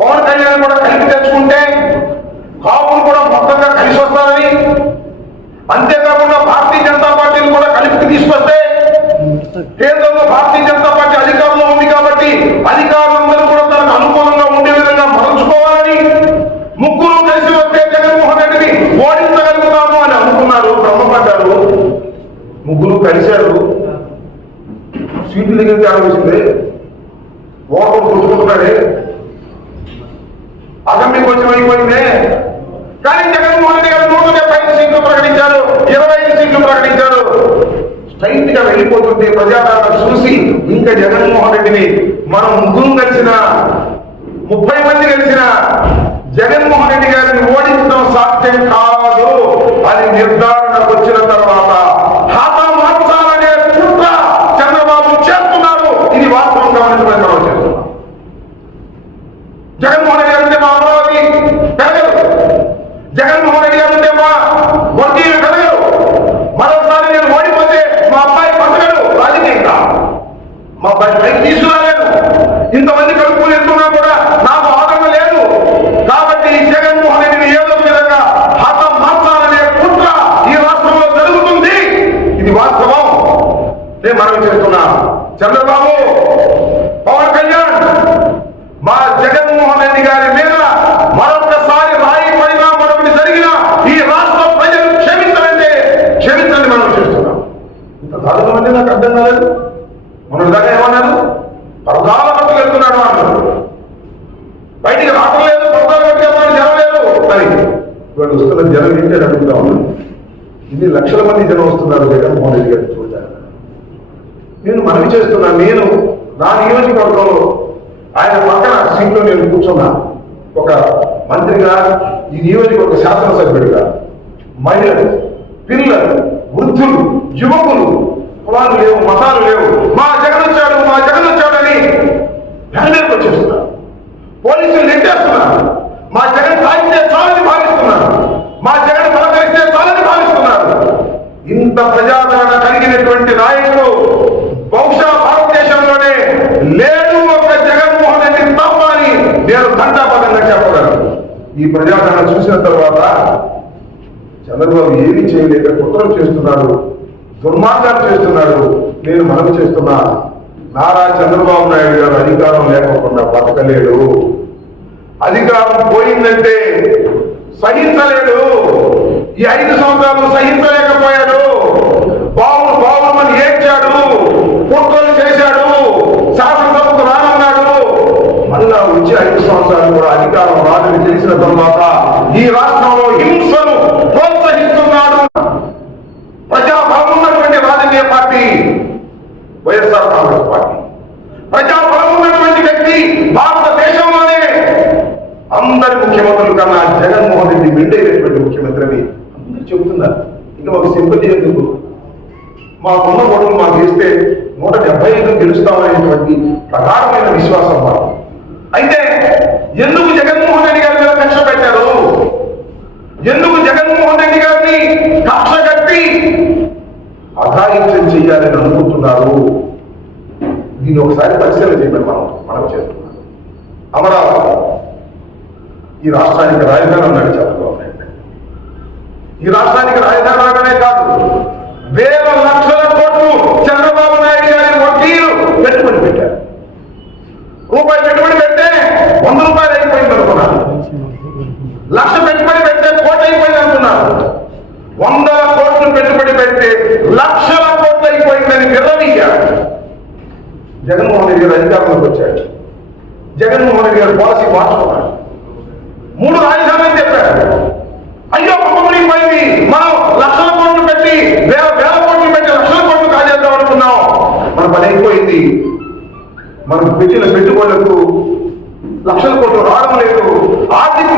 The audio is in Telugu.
పవన్ కళ్యాణ్ కూడా కలిపి తెచ్చుకుంటే కాపులు కూడా మొత్తంగా కలిసి వస్తారని, అంతేకాకుండా భారతీయ జనతా పార్టీని కూడా కలిపి తీసుకొస్తే కేంద్రంలో భారతీయ జనతా పార్టీ అధికారంలో ఉంది కాబట్టి అధికారులందరూ కూడా తనకు అనుకూలంగా ఉండే విధంగా మలుచుకోవాలని, ముగ్గురు కలిసి వస్తే జగన్మోహన్ రెడ్డిని ఓడించగలుగుతాము అని అనుకున్నారు, భ్రమపడ్డారు. ముగ్గురు కలిశారు, సీట్లు దగ్గరికి ఆలోచిస్తే ఓటం పుచ్చుకుంటున్నాడే, అసెంబ్లీకి వచ్చిన అయిపోయిందే. కానీ జగన్మోహన్ రెడ్డి గారు 175 సీట్లు ప్రకటించారు, 25 సీట్లు ప్రకటించారు. స్ట్రైట్ గా వెళ్ళిపోతుంటే ప్రజాదరణ చూసి ఇంకా జగన్మోహన్ రెడ్డిని మనం ముగ్గురు కలిసిన 30 మంది కలిసిన జగన్మోహన్ రెడ్డి గారిని ఓడించడం సాధ్యం కాదు అని నిర్ధారణకు వచ్చిన తర్వాత హాతం మార్చాలనే కుట్ర చంద్రబాబు చేస్తున్నారు. ఇది వాస్తవం గమనించమని మనం చేస్తున్నాం. జగన్మోహన్ రెడ్డి గారు అంటే మా అమరావతి పెరగదు, జగన్మోహన్ రెడ్డి గారు అంటే మా వర్గీయులు పెరగదు, మరోసారి నేను ఓడిపోతే మా అబ్బాయి బతకడు రాజకీయంగా, మా అబ్బాయి పైకి తీసుకురాలేదు, ఇంతమంది కలుపుకుని వెళ్తున్నా కూడా నాకు ఆదరణ లేదు. కాబట్టి జగన్మోహన్ రెడ్డిని ఏదో విధంగా హతం మార్చాలనే కుట్ర ఈ రాష్ట్రంలో జరుగుతుంది. ఇది వాస్తవం. నేను మనం చేస్తున్నా. చంద్రబాబు, పవన్ కళ్యాణ్, మా జగన్మోహన్ రెడ్డి గారి మీద మరొకసారి రాయి పడినా మరొకటి జరిగినా ఈ రాష్ట్ర ప్రజలు క్షమించాలంటే క్షమించండి మనం చేస్తున్నాం. ఇంత దారుణం అంటే నాకు అర్థం కాలేదు. మన దాకా ఏమన్నారు, పరదాల పట్టుకు వెళ్తున్నాడు అన్నారు, బయటికి రావడం లేదు, పరదాల పట్టుకు వెళ్తున్నాడు, జనం లేదు. మరి ఇవాళ వస్తున్న జనం ఏంటి అని అడుగుతా ఉన్నాను. ఇన్ని లక్షల మంది జనం వస్తున్నారు జగన్మోహన్ రెడ్డి గారిని చూడాలి. నేను మనవి చేస్తున్నాను, నేను నా నియోజకవర్గంలో ఆయన పక్కన సీట్లో నేను కూర్చున్నా, ఒక మంత్రిగా, ఈ నియోజకవర్గ శాసనసభ్యుడిగా, మహిళలు, పిల్లలు, వృద్ధులు, యువకులు, కులాలు లేవు, మతాలు లేవు, మా జగన్ వచ్చాడు, మా జగన్ వచ్చాడని ఫ్యామిలీకి వచ్చేస్తున్నారు. పోలీసులు నెట్టేస్తున్నారు. మా జగన్ తాగితే చాలని భావిస్తున్నారు, మా జగన్ పలకరిస్తే చాలని భావిస్తున్నారు. ఇంత ప్రజాదరణ కలిగినటువంటి నాయకుడు బహుశా భారతదేశంలోనే లేడు, ఒక జగన్మోహన్ రెడ్డి తప్ప అని నేను ఘంటాపథంగా చెప్పగలను. ఈ ప్రజాదరణ చూసిన తర్వాత చంద్రబాబు ఏమీ చేయలేక కుట్రలు చేస్తున్నాడు, దుర్మార్గాలు చేస్తున్నాడు. నేను మనవి చేస్తున్నా, నారా చంద్రబాబు నాయుడు గారు అధికారం లేకుండా బతకలేడు. అధికారం పోయిందంటే సహించలేడు. ఈ 5 సంవత్సరాలు సహించలేకపోయాడు. బావులు బావులమని ఏడ్చాడు, కుట్రలు చేశాడు, శాసనసభకు రానన్నాడు. మళ్ళా వచ్చే 5 సంవత్సరాలు కూడా అధికారం రాదని తెలిసిన తర్వాత ఈ రాష్ట్రంలో హింసను ప్రోత్సహిస్తున్నాడు. ప్రజాబలం ఉన్నటువంటి రాజకీయ పార్టీ వైఎస్ఆర్ కాంగ్రెస్ పార్టీ. ప్రజాబలం ఉన్నటువంటి వ్యక్తి భారతదేశంలోనే అందరి ముఖ్యమంత్రుల కన్నా జగన్మోహన్ రెడ్డి మెండైనటువంటి ముఖ్యమంత్రి అని అందరూ చెబుతున్నారు. ఇంకా మాకు సింపతి ఎందుకు? మాకున్న ఓట్లు మాకు వేస్తే 175 గెలుస్తామనేటువంటి ప్రగాఢమైన విశ్వాసం మాకు. అయితే ఎందుకు జగన్మోహన్ రెడ్డి గారి మీద కక్ష పెట్టారు? ఎందుకు జగన్మోహన్ రెడ్డి గారిని కక్ష కట్టి అఘాయిత్యం చేయాలని అనుకుంటున్నారు? దీన్ని ఒకసారి పరిశీలన చేయమని మనం చేస్తున్నాం. అమరావతి ఈ రాష్ట్రానికి రాజధాని అన్నాడు చంద్రబాబు నాయుడు. ఈ రాష్ట్రానికి రాజధాని అనడమే కాదు, వేల లక్షల కోట్లు చంద్రబాబు నాయుడు గారి వడ్డీలు పెట్టుబడి పెట్టారు. రూపాయి పెట్టుబడి పెడితే 100 రూపాయలు అయిపోయింది అనుకున్నారు. 1,00,000 పెట్టుబడి పెడితే 1,00,00,000 అయిపోయింది అనుకున్నారు. 100 కోట్లు పెట్టుబడి పెడితే 1,00,000 కోట్లు అయిపోయిందని విరవీయారు. జగన్మోహన్ రెడ్డి గారు అధికారంలోకి వచ్చాడు. జగన్మోహన్ రెడ్డి గారు పాలసీ మార్చుకున్నాడు. 3 రాజధానులు చెప్పారు. అయ్యో పక్కకుపోయింది, మనం లక్షల కోట్లు పెట్టి వేల కోట్లు పెట్టి లక్షల కోట్లు కాజేద్దాం అనుకున్నాం. మన పని అయిపోయింది. మనం పెట్టిన పెట్టుబడులకు లక్షల కోట్లు రావడం లేదు. ఆర్థిక